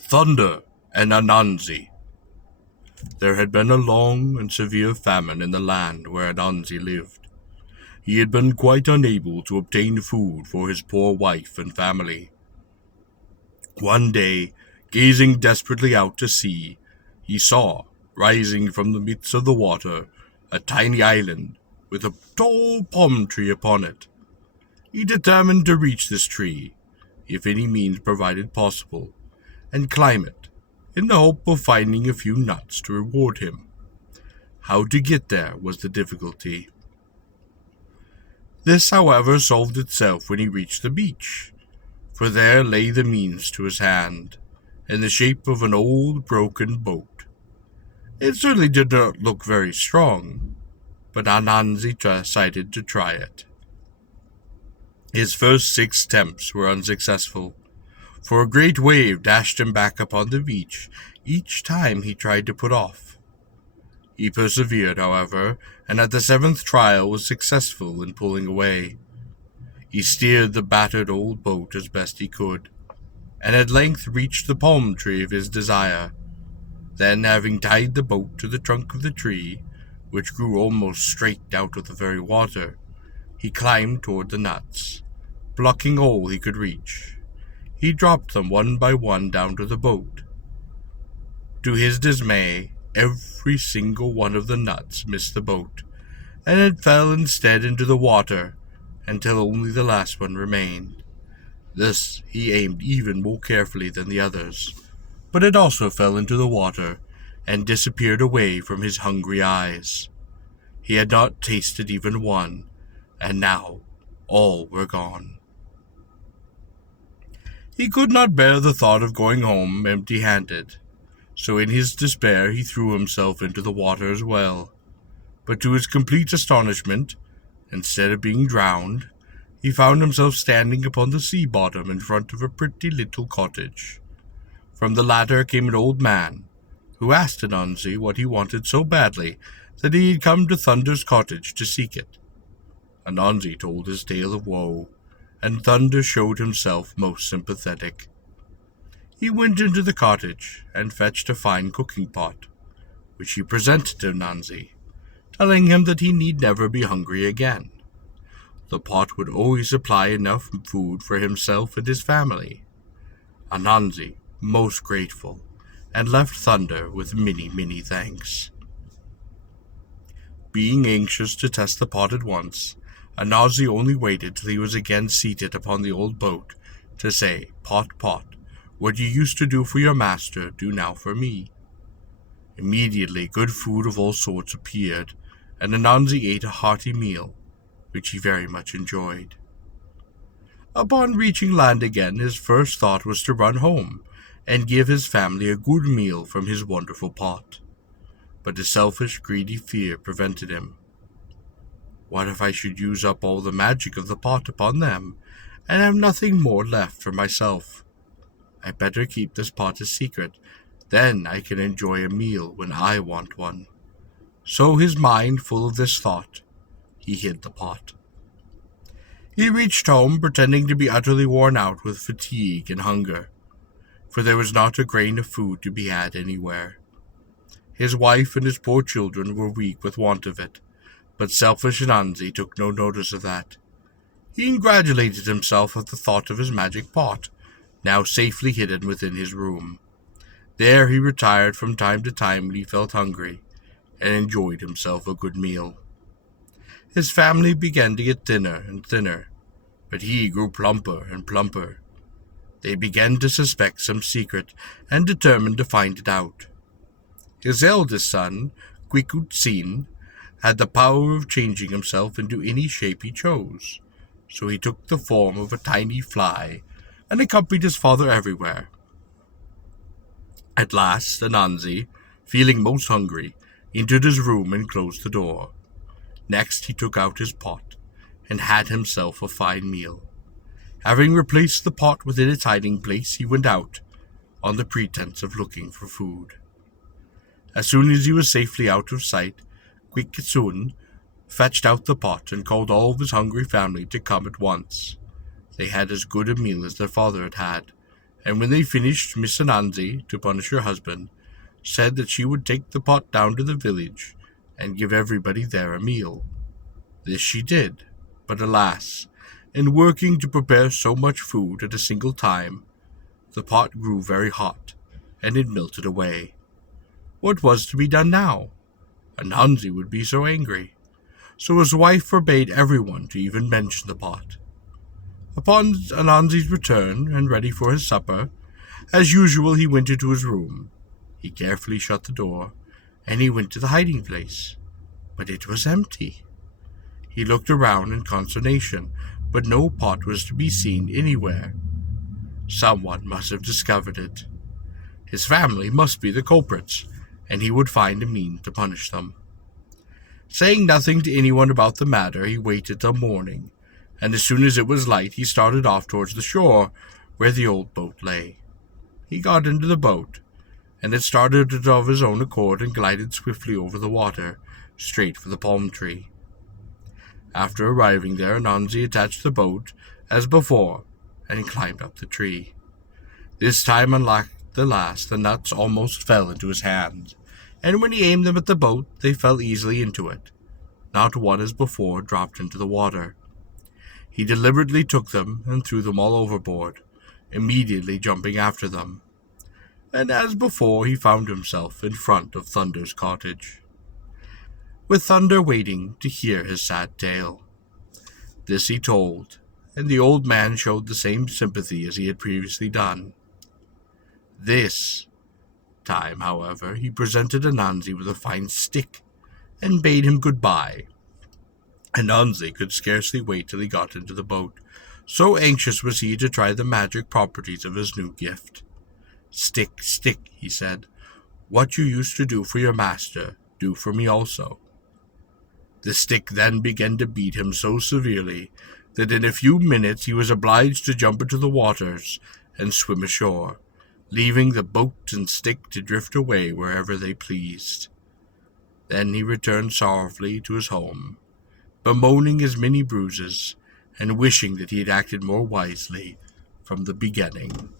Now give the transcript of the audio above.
Thunder and Anansi. There had been a long and severe famine in the land where Anansi lived. He had been quite unable to obtain food for his poor wife and family. One day, gazing desperately out to sea, he saw, rising from the midst of the water, a tiny island with a tall palm tree upon it. He determined to reach this tree, if any means provided possible, and climb it, in the hope of finding a few nuts to reward him. How to get there was the difficulty. This, however, solved itself when he reached the beach, for there lay the means to his hand, in the shape of an old broken boat. It certainly did not look very strong, but Anansi decided to try it. His first 6 attempts were unsuccessful, for a great wave dashed him back upon the beach each time he tried to put off. He persevered, however, and at the 7th trial was successful in pulling away. He steered the battered old boat as best he could, and at length reached the palm tree of his desire. Then, having tied the boat to the trunk of the tree, which grew almost straight out of the very water, he climbed toward the nuts, plucking all he could reach. He dropped them one by one down to the boat. To his dismay, every single one of the nuts missed the boat, and it fell instead into the water until only the last one remained. This he aimed even more carefully than the others, but it also fell into the water and disappeared away from his hungry eyes. He had not tasted even one, and now all were gone. He could not bear the thought of going home empty-handed, so in his despair he threw himself into the water as well. But to his complete astonishment, instead of being drowned, he found himself standing upon the sea bottom in front of a pretty little cottage. From the latter came an old man, who asked Anansi what he wanted so badly that he had come to Thunder's cottage to seek it. Anansi told his tale of woe, and Thunder showed himself most sympathetic. He went into the cottage and fetched a fine cooking pot, which he presented to Anansi, telling him that he need never be hungry again. The pot would always supply enough food for himself and his family. Anansi, most grateful, and left Thunder with many thanks. Being anxious to test the pot at once, Anansi only waited till he was again seated upon the old boat to say, "Pot, pot, what you used to do for your master, do now for me." Immediately good food of all sorts appeared, and Anansi ate a hearty meal, which he very much enjoyed. Upon reaching land again, his first thought was to run home and give his family a good meal from his wonderful pot. But a selfish, greedy fear prevented him. What if I should use up all the magic of the pot upon them, and have nothing more left for myself? I better keep this pot a secret, then I can enjoy a meal when I want one. So his mind full of this thought, he hid the pot. He reached home pretending to be utterly worn out with fatigue and hunger, for there was not a grain of food to be had anywhere. His wife and his poor children were weak with want of it, but selfish Anansi took no notice of that. He congratulated himself at the thought of his magic pot, now safely hidden within his room. There he retired from time to time when he felt hungry, and enjoyed himself a good meal. His family began to get thinner and thinner, but he grew plumper and plumper. They began to suspect some secret, and determined to find it out. His eldest son, Quikutsin, had the power of changing himself into any shape he chose, so he took the form of a tiny fly, and accompanied his father everywhere. At last, Anansi, feeling most hungry, entered his room and closed the door. Next he took out his pot, and had himself a fine meal. Having replaced the pot within its hiding place, he went out, on the pretense of looking for food. As soon as he was safely out of sight, Quikutsin fetched out the pot and called all of his hungry family to come at once. They had as good a meal as their father had had, And when they finished, Miss Anansi, to punish her husband, said that she would take the pot down to the village and give everybody there a meal. This she did, but alas, in working to prepare so much food at a single time, the pot grew very hot, and it melted away. What was to be done now? Anansi would be so angry, so his wife forbade everyone to even mention the pot. Upon Anansi's return and ready for his supper, as usual he went into his room. He carefully shut the door, and he went to the hiding place, but it was empty. He looked around in consternation, but no pot was to be seen anywhere. Someone must have discovered it. His family must be the culprits, and he would find a means to punish them. Saying nothing to anyone about the matter, he waited till morning, and as soon as it was light he started off towards the shore where the old boat lay. He got into the boat, and it started of his own accord and glided swiftly over the water, straight for the palm tree. After arriving there, Anansi attached the boat, as before, and climbed up the tree. This time, unlike the last, the nuts almost fell into his hands, and when he aimed them at the boat, they fell easily into it. Not one as before dropped into the water. He deliberately took them and threw them all overboard, immediately jumping after them. And as before, he found himself in front of Thunder's cottage, with Thunder waiting to hear his sad tale. This he told, and the old man showed the same sympathy as he had previously done. This time, however, he presented Anansi with a fine stick, and bade him good-bye. Anansi could scarcely wait till he got into the boat, so anxious was he to try the magic properties of his new gift. "Stick, stick," he said, "what you used to do for your master, do for me also." The stick then began to beat him so severely that in a few minutes he was obliged to jump into the waters and swim ashore, leaving the boat and stick to drift away wherever they pleased. Then he returned sorrowfully to his home, bemoaning his many bruises, and wishing that he had acted more wisely from the beginning.